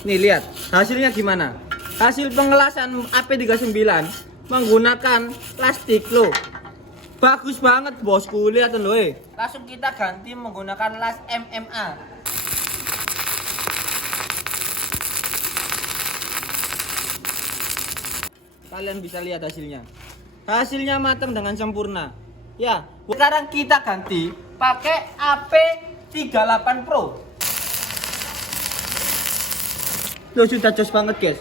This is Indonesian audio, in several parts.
Nih lihat hasilnya gimana. Hasil pengelasan AP39 menggunakan plastik loh. Bagus banget bosku, lihat loh. Langsung kita ganti menggunakan las MMA. Kalian bisa lihat hasilnya. Hasilnya matang dengan sempurna. Ya, sekarang kita ganti pakai AP38 Pro. Loh, sudah jos banget guys.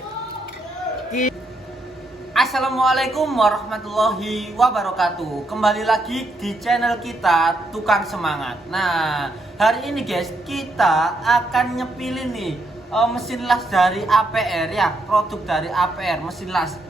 Assalamualaikum warahmatullahi wabarakatuh. Kembali lagi di channel kita Tukang Semangat. Nah, hari ini guys kita akan nyepilin nih mesin las dari APR ya, produk dari APR mesin las.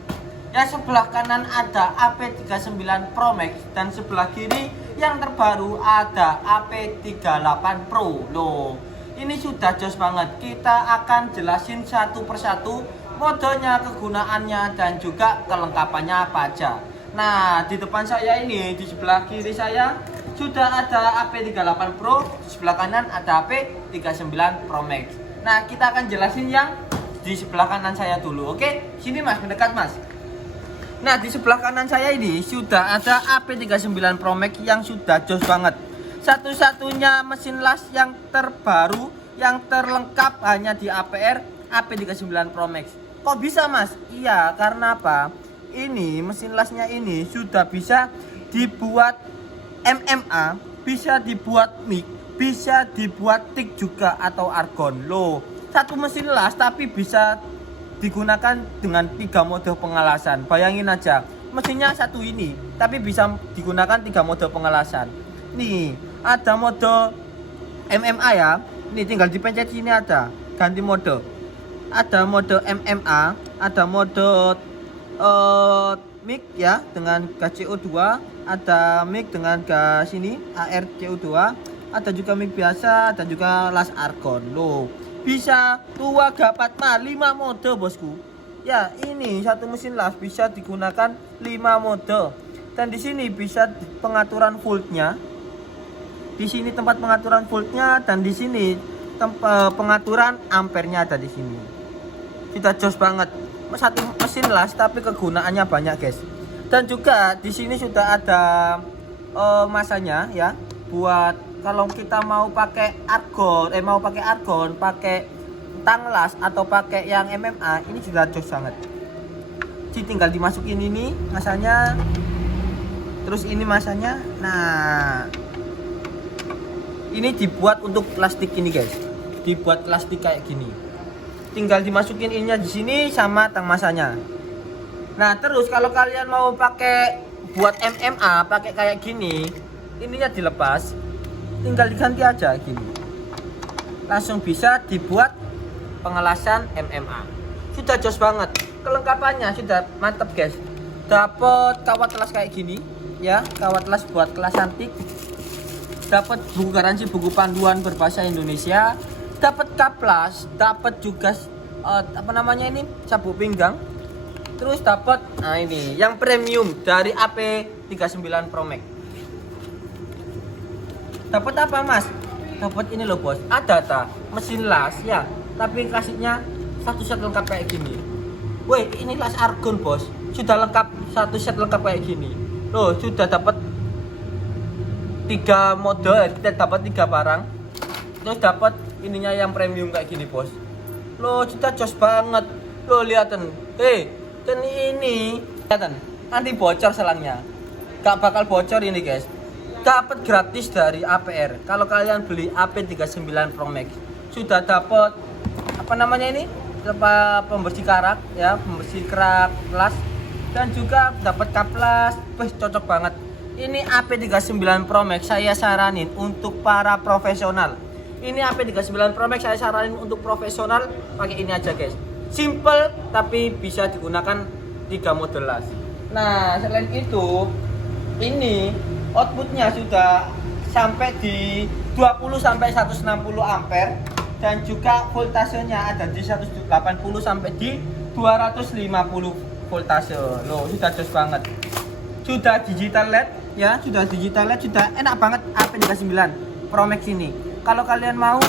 Ya, sebelah kanan ada AP39 Pro Max dan sebelah kiri yang terbaru ada AP38 Pro. Loh, ini sudah jos banget. Kita akan jelasin satu persatu modenya, kegunaannya, dan juga kelengkapannya apa aja. Nah, di depan saya ini, di sebelah kiri saya sudah ada AP38 Pro, di sebelah kanan ada AP39 Pro Max. Nah, kita akan jelasin yang di sebelah kanan saya dulu. Oke, sini mas, mendekat mas. Nah, di sebelah kanan saya ini sudah ada AP39 Pro Max yang sudah jos banget. Satu-satunya mesin las yang terbaru, yang terlengkap hanya di APR AP39 Pro Max. Kok bisa mas? Iya, karena apa? Ini mesin lasnya ini sudah bisa dibuat MMA, bisa dibuat mic, bisa dibuat tik juga atau argon. Loh, satu mesin las tapi bisa digunakan dengan 3 mode pengelasan. Bayangin aja, mesinnya satu ini tapi bisa digunakan 3 mode pengelasan. Nih, ada mode MMA ya. Nih tinggal dipencet sini ada ganti mode. Ada mode MMA, ada mode mic ya dengan gas CO2, ada mic dengan gas ini AR CO2, ada juga mic biasa, ada juga las argon. Loh, bisa tua gapat mah 5 mode bosku. Ya, ini satu mesin las bisa digunakan 5 mode. Dan di sini bisa pengaturan voltnya. Di sini tempat pengaturan voltnya dan di sini pengaturan ampernya ada di sini. Sudah jos banget. Satu mesin las tapi kegunaannya banyak, guys. Dan juga di sini sudah ada masanya ya, buat kalau kita mau pakai argon, pakai tang las atau pakai yang MMA, ini sudah jos banget. Jadi tinggal dimasukin ini masanya, terus ini masanya. Nah, ini dibuat untuk plastik ini guys, dibuat plastik kayak gini. Tinggal dimasukin ininya di sini sama tang masanya. Nah, terus kalau kalian mau pakai buat MMA, pakai kayak gini, ininya dilepas, tinggal diganti aja gini. Langsung bisa dibuat pengelasan MMA. Sudah jos banget. Kelengkapannya sudah mantap guys. Dapat kawat las kayak gini ya, kawat las buat kelas antik. Dapat buku garansi, buku panduan berbahasa Indonesia. Dapat kaplas, dapat juga ini sabuk pinggang. Terus dapat ini yang premium dari AP39 Pro Max. Dapat apa mas? Dapat ini loh bos, ada mesin las ya, tapi kasihnya satu set lengkap kayak gini. Woi, ini las argon bos, sudah lengkap, satu set lengkap kayak gini. Loh, sudah dapat 3 mode, kita dapat 3 barang. Terus dapat ininya yang premium kayak gini bos. Loh, sudah jos banget. Loh, lihatin. Dan ini lihatin, nanti bocor selangnya. Gak bakal bocor ini guys. Dapat gratis dari APR. Kalau kalian beli AP39 Pro Max, sudah dapat ini? Pembersih karak ya, pembersih kerak las, dan juga dapat kaplas. Cocok banget. Ini AP39 Pro Max saya saranin untuk para profesional. Ini AP39 Pro Max saya saranin untuk profesional, pakai ini aja guys. Simple tapi bisa digunakan 3 mode las. Nah, selain itu ini outputnya sudah sampai di 20 sampai 160 ampere dan juga voltasenya ada di 180 sampai di 250 voltase. Loh, sudah jos banget. Sudah digital LED ya, sudah digital LED, sudah enak banget AP39 Pro Max ini. Kalau kalian mau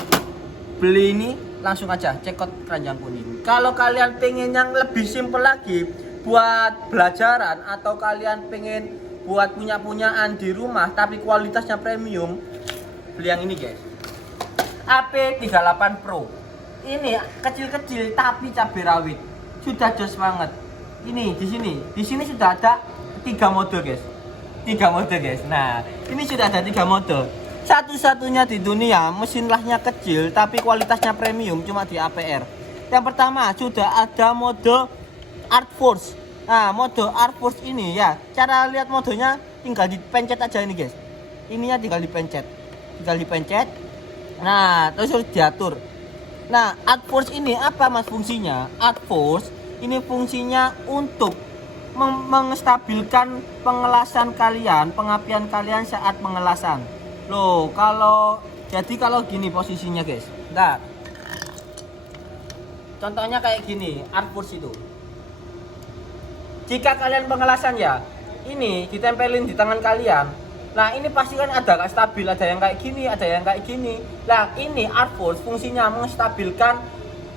beli ini langsung aja cekot keranjang kuning. Kalau kalian pengen yang lebih simple lagi buat belajaran atau kalian pengen buat punyaan di rumah tapi kualitasnya premium, beli yang ini guys. AP38 Pro. Ini kecil-kecil tapi cabai rawit. Sudah jos banget. Ini di sini sudah ada 3 mode guys. 3 mode guys. Nah, ini sudah ada 3 mode. Satu-satunya di dunia mesin lasnya kecil tapi kualitasnya premium cuma di APR. Yang pertama sudah ada mode Art Force. Nah, mode Art Force ini ya, cara lihat modenya tinggal dipencet aja ini guys. Ininya tinggal dipencet. Nah, terus harus diatur. Nah, Art Force ini apa mas fungsinya? Art Force ini fungsinya untuk mengstabilkan pengelasan kalian, pengapian kalian saat pengelasan. Loh, kalau gini posisinya guys. Nah, contohnya kayak gini, Art Force itu. Jika kalian pengelasan ya, ini ditempelin di tangan kalian. Nah, ini pasti kan ada gak stabil, ada yang kayak gini, ada yang kayak gini. Nah, ini Art Force fungsinya menstabilkan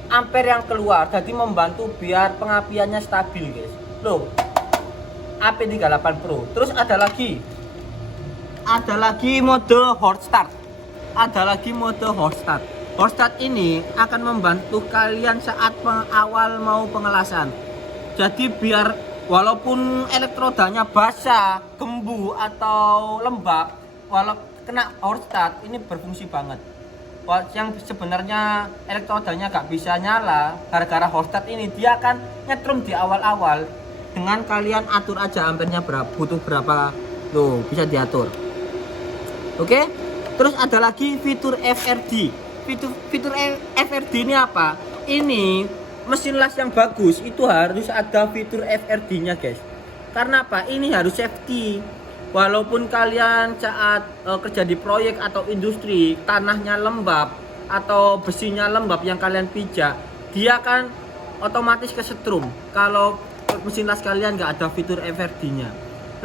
ampere yang keluar, jadi membantu biar pengapiannya stabil guys. Loh, AP38 Pro. Terus ada lagi mode hot start. Hot start ini akan membantu kalian saat awal mau pengelasan. Jadi biar walaupun elektrodanya basah, gembu atau lembab, walau kena hot start ini berfungsi banget. Yang sebenarnya elektrodanya gak bisa nyala gara-gara hot start ini, dia akan nyetrum di awal-awal. Dengan kalian atur aja ampernya butuh berapa, tuh bisa diatur. Oke, terus ada lagi fitur FRD. Fitur FRD ini apa? Ini mesin las yang bagus itu harus ada fitur FRD-nya guys. Karena apa? Ini harus safety. Walaupun kalian saat kerja di proyek atau industri, tanahnya lembab atau besinya lembab yang kalian pijak, dia kan otomatis kesetrum kalau mesin las kalian nggak ada fitur FRD-nya.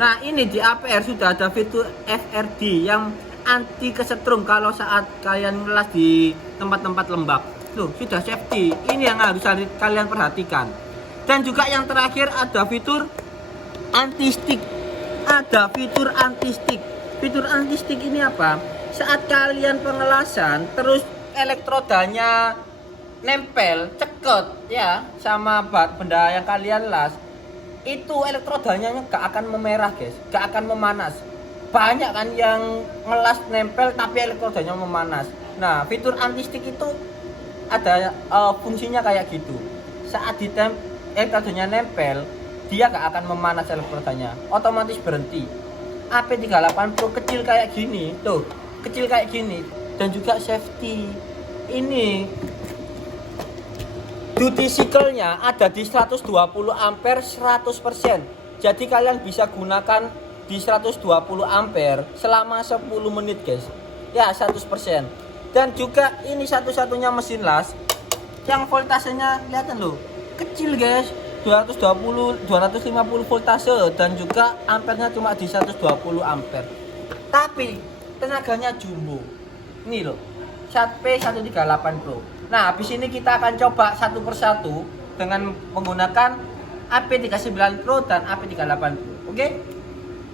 Nah, ini di APR sudah ada fitur FRD yang anti kesetrum kalau saat kalian ngelas di tempat-tempat lembab. Loh, sudah safety. Ini yang harus kalian perhatikan. Dan juga yang terakhir ada fitur anti-stick. Fitur anti-stick ini apa? Saat kalian pengelasan terus elektrodanya nempel, ceket ya sama benda yang kalian las, itu elektrodanya gak akan memerah guys, gak akan memanas. Banyak kan yang ngelas nempel tapi elektrodanya memanas. Nah, fitur anti-stick itu ada fungsinya kayak gitu. Saat elektrodanya nempel, dia gak akan memanas elektrodanya, otomatis berhenti. AP38 Pro kecil kayak gini, tuh, kecil kayak gini dan juga safety. Ini duty cycle-nya ada di 120 ampere 100%. Jadi kalian bisa gunakan di 120 ampere selama 10 menit guys. Ya, 100%. Dan juga ini satu-satunya mesin las yang voltasenya kelihatan loh, kecil guys. 250 voltase dan juga ampernya cuma di 120 ampere. Tapi tenaganya jumbo. Ini loh, P138 Pro. Nah, habis ini kita akan coba satu persatu dengan menggunakan AP39 Pro dan AP38 Pro. Oke?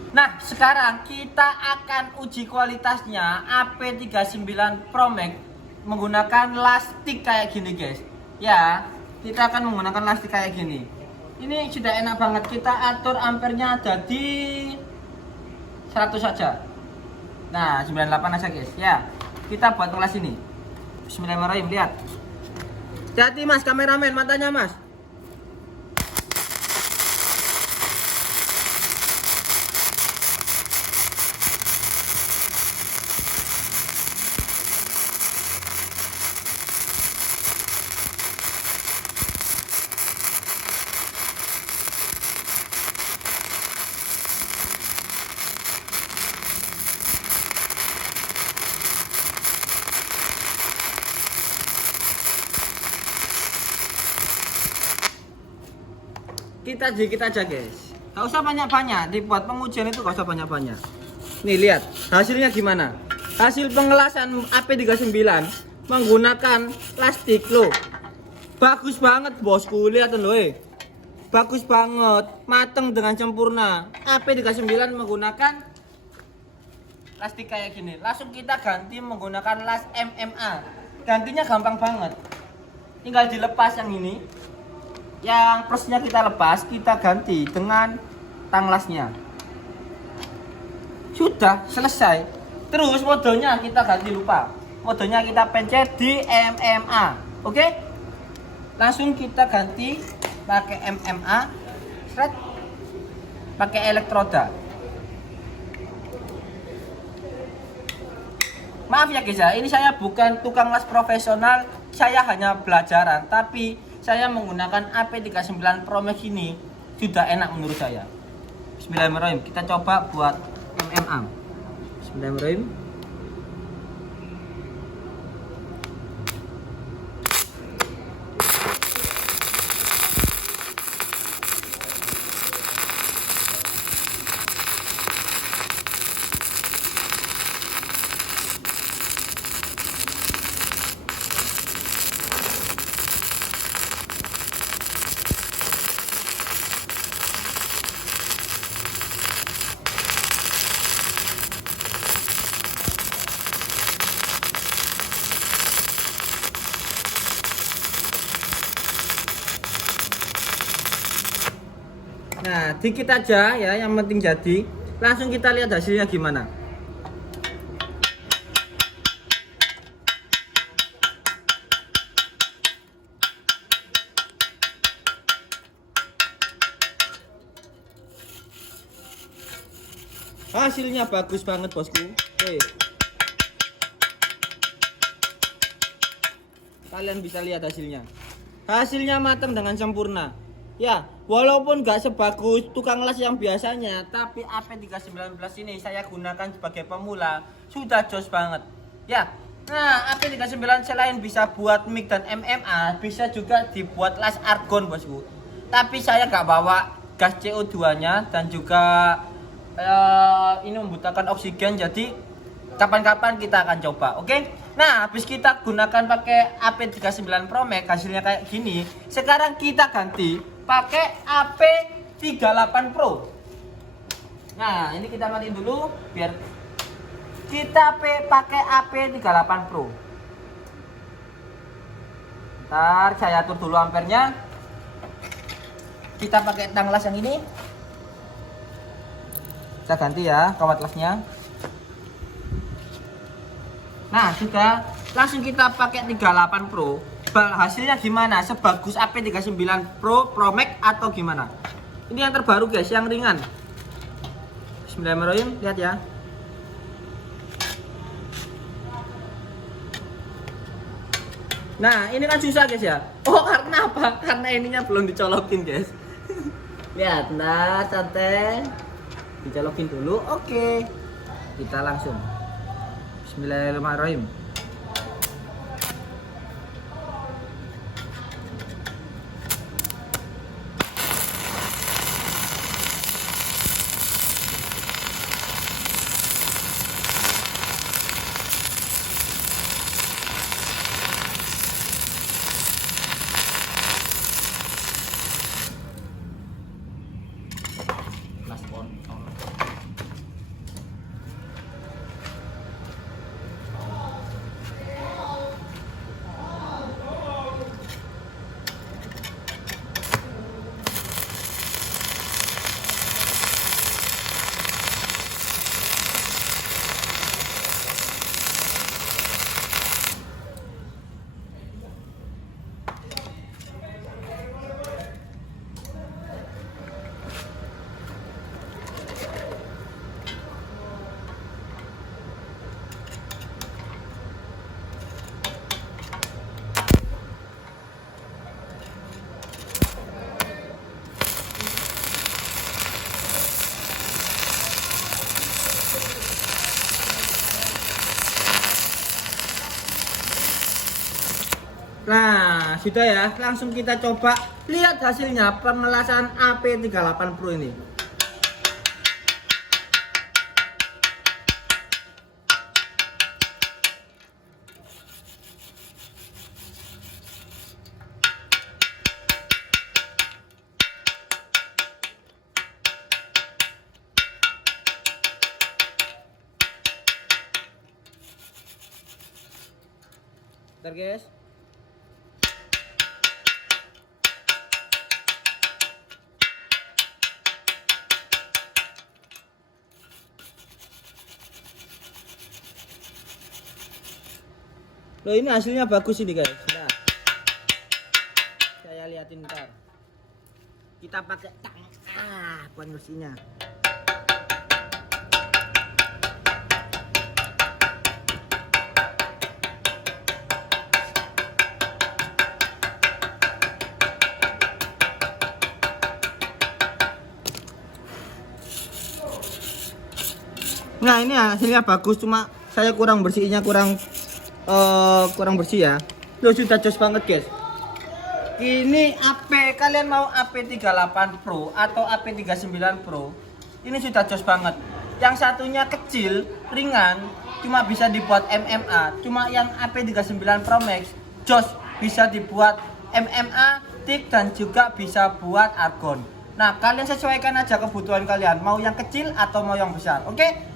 Nah, sekarang kita akan uji kualitasnya AP39 Pro Max menggunakan lastik kayak gini, guys. Ya, kita akan menggunakan lastik kayak gini. Ini sudah enak banget, kita atur ampernya ada di 100 saja. Nah, 98 aja, guys. Ya, kita buat kelas ini. Bismillahirrahmanirrahim, lihat. Hati mas, kameramen, matanya mas. Kita dikit aja guys, gak usah banyak-banyak. Dibuat pengujian itu gak usah banyak-banyak. Nih lihat hasilnya gimana. Hasil pengelasan AP39 menggunakan plastik loh. Bagus banget bosku, lihat loh bagus banget, mateng dengan sempurna. AP39 menggunakan plastik kayak gini. Langsung kita ganti menggunakan las MMA. Gantinya gampang banget, tinggal dilepas yang ini, yang plusnya kita lepas, kita ganti dengan tang lasnya. Sudah selesai. Terus modenya kita ganti, lupa modenya kita pencet di MMA. Oke, langsung kita ganti pakai MMA, pakai elektroda. Maaf ya guys ya, ini saya bukan tukang las profesional, saya hanya belajaran, tapi saya menggunakan AP39 Pro Max ini sudah enak menurut saya. Bismillahirrahmanirrahim, kita coba buat MMA. Bismillahirrahmanirrahim. Nah, dikit aja ya, yang penting jadi. Langsung kita lihat hasilnya gimana. Hasilnya bagus banget bosku. Oke. Kalian bisa lihat hasilnya. Hasilnya matang dengan sempurna. Ya, walaupun gak sebagus tukang las yang biasanya, tapi AP319 ini saya gunakan sebagai pemula, sudah jos banget. Ya, nah AP39 selain bisa buat mic dan MMA, bisa juga dibuat las argon bosku. Tapi saya gak bawa gas CO2 nya dan juga ini membutuhkan oksigen, jadi kapan-kapan kita akan coba. Oke. Nah, habis kita gunakan pakai AP39 Pro Max, hasilnya kayak gini. Sekarang kita ganti pakai AP38 Pro. Nah, ini kita matiin dulu biar kita pakai AP38 Pro. Ntar saya atur dulu ampernya. Kita pakai tang las yang ini. Kita ganti ya kawat lasnya. Nah, sudah. Langsung kita pakai 38 Pro. Hasilnya gimana? Sebagus AP39 Pro Max atau gimana? Ini yang terbaru guys, yang ringan. Bismillahirrahmanirrahim, lihat ya. Nah, ini kan susah guys ya. Oh, karena apa? Karena ininya belum dicolokin guys. Lihat, nah santai. Dicolokin dulu. Oke. Kita langsung. Bismillahirrahmanirrahim. Last on. Nah, sudah ya. Langsung kita coba lihat hasilnya pengelasan AP38 Pro ini. Bentar guys. Loh ini hasilnya bagus ini guys. Nah, saya liatin ntar. Kita pakai tang. Buat mesinnya. Nah ini hasilnya bagus, cuma saya kurang bersihnya kurang bersih ya. Loh sudah jos banget guys. Ini AP, kalian mau AP38 Pro atau AP39 Pro, ini sudah jos banget. Yang satunya kecil, ringan, cuma bisa dibuat MMA. Cuma yang AP39 Pro Max jos bisa dibuat MMA, TIG, dan juga bisa buat argon. Nah kalian sesuaikan aja kebutuhan kalian, mau yang kecil atau mau yang besar, oke?